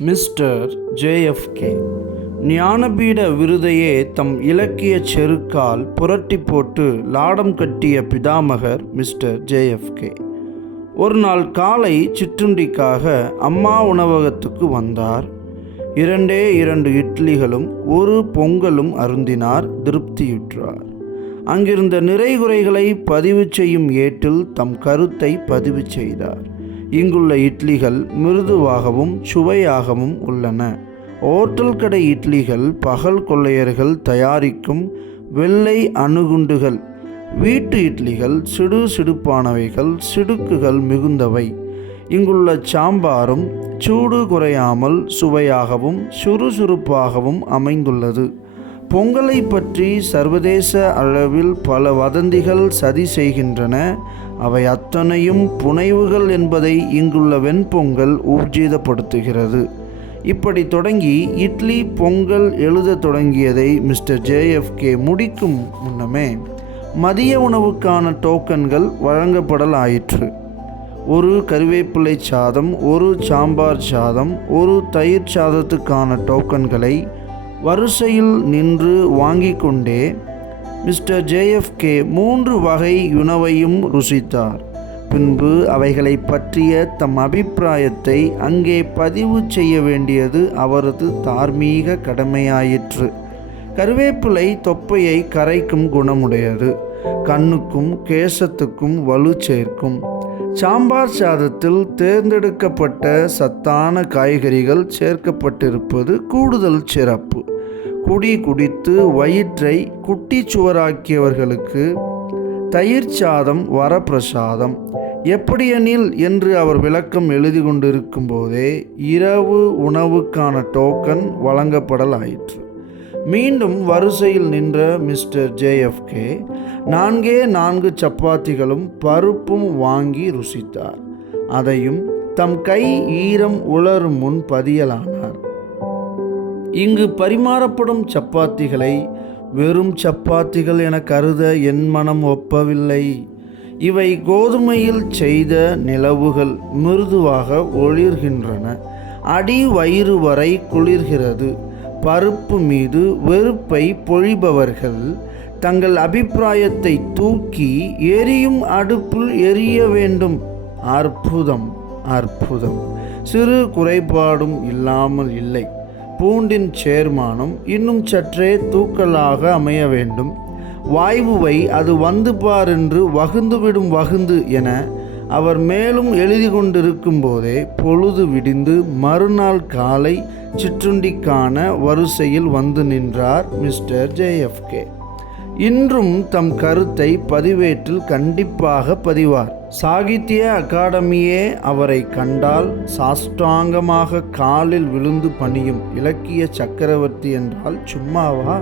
Mister JFK ஞானபீட விருதையே தம் இலக்கிய செருக்கால் புரட்டி போட்டு லாடம் கட்டிய பிதாமகர் மிஸ்டர் ஜேஎஃப்கே ஒரு நாள் காலை சிற்றுண்டிக்காக அம்மா உணவகத்துக்கு வந்தார். 2 இட்லிகளும் 1 பொங்கலும் அருந்தினார். திருப்தியுற்றார். அங்கிருந்த நிறைகுறைகளை பதிவு செய்யும் ஏட்டில் தம் கருத்தை பதிவு செய்தார். இங்குள்ள இட்லிகள் மிருதுவாகவும் சுவையாகவும் உள்ளன. ஓட்டல் கடை இட்லிகள் பகல் கொள்ளையர்கள் தயாரிக்கும் வெள்ளை அணுகுண்டுகள். வீட்டு இட்லிகள் சிடு சிடுப்பானவைகள், சிடுக்குகள் மிகுந்தவை. இங்குள்ள சாம்பாரும் சூடு குறையாமல் சுவையாகவும் சுறுசுறுப்பாகவும் அமைந்துள்ளது. பொங்கலை பற்றி சர்வதேச அளவில் பல வதந்திகள் சதி செய்கின்றன. அவை அத்தனையும் புனைவுகள் என்பதை இங்குள்ள வெண்பொங்கல் ஊர்ஜிதப்படுத்துகிறது. இப்படி தொடங்கி இட்லி பொங்கல் எழுத தொடங்கியதை மிஸ்டர் ஜேஎஃப்கே முடிக்கும் முன்னமே மதிய உணவுக்கான டோக்கன்கள் வழங்கப்படலாயிற்று. 1 கறிவேப்பிலை சாதம், 1 சாம்பார் சாதம், 1 தயிர் சாதத்துக்கான டோக்கன்களை வரிசையில் நின்று வாங்கி கொண்டே மிஸ்டர் ஜேஎஃப்கே 3 வகை உணவையும் ருசித்தார். பின்பு அவைகளை பற்றிய தம் அபிப்பிராயத்தை அங்கே பதிவு செய்ய வேண்டியது அவரது தார்மீக கடமையாயிற்று. கருவேப்பிலை தொப்பையை கரைக்கும் குணமுடையது. கண்ணுக்கும் கேசத்துக்கும் வலு சேர்க்கும். சாம்பார் சாதத்தில் தேர்ந்தெடுக்கப்பட்ட சத்தான காய்கறிகள் சேர்க்கப்பட்டிருப்பது கூடுதல் சிறப்பு. குடித்து வயிற்றை குட்டிச்சுவராக்கியவர்களுக்கு தயிர் சாதம் வரப்பிரசாதம். எப்படியெனில் என்று அவர் விளக்கம் எழுதி கொண்டிருக்கும் போதே இரவு உணவுக்கான டோக்கன் வழங்கப்படலாயிற்று. மீண்டும் வரிசையில் நின்ற மிஸ்டர் ஜேஎஃப்கே 4 சப்பாத்திகளும் பருப்பும் வாங்கி ருசித்தார். அதையும் தம் கை ஈரம் உலரும் முன் பதியலானார். இங்கு பரிமாறப்படும் சப்பாத்திகளை வெறும் சப்பாத்திகள் என கருத என் மனம் ஒப்பவில்லை. இவை கோதுமையில் செய்த நிலவுகள். மிருதுவாக ஒளிர்கின்றன. அடி வயிறு வரை குளிர்கிறது. பருப்பு மீது வெறுப்பை பொழிபவர்கள் தங்கள் அபிப்பிராயத்தை தூக்கி எரியும் அடுப்பில் எரிய வேண்டும். அற்புதம், அற்புதம். சிறு குறைபாடும் இல்லாமல் இல்லை. பூண்டின் சேர்மானம் இன்னும் சற்றே தூக்கலாக அமைய வேண்டும். வாய்வுவை அது வந்து பார் என்று வகுந்துவிடும் வகுந்து என அவர் மேலும் எழுதி கொண்டிருக்கும் போதே பொழுது விடிந்து மறுநாள் காலை சிற்றுண்டிக்கான வரிசையில் வந்து நின்றார் மிஸ்டர் ஜேஎஃப்கே. இன்றும் தம் கருத்தை பதிவேற்றில் கண்டிப்பாக பதிவார். சாகித்ய அகாடமியே அவரை கண்டால் சாஷ்டாங்கமாக காலில் விழுந்து பணியும். இலக்கிய சக்கரவர்த்தி என்றால் சும்மாவா?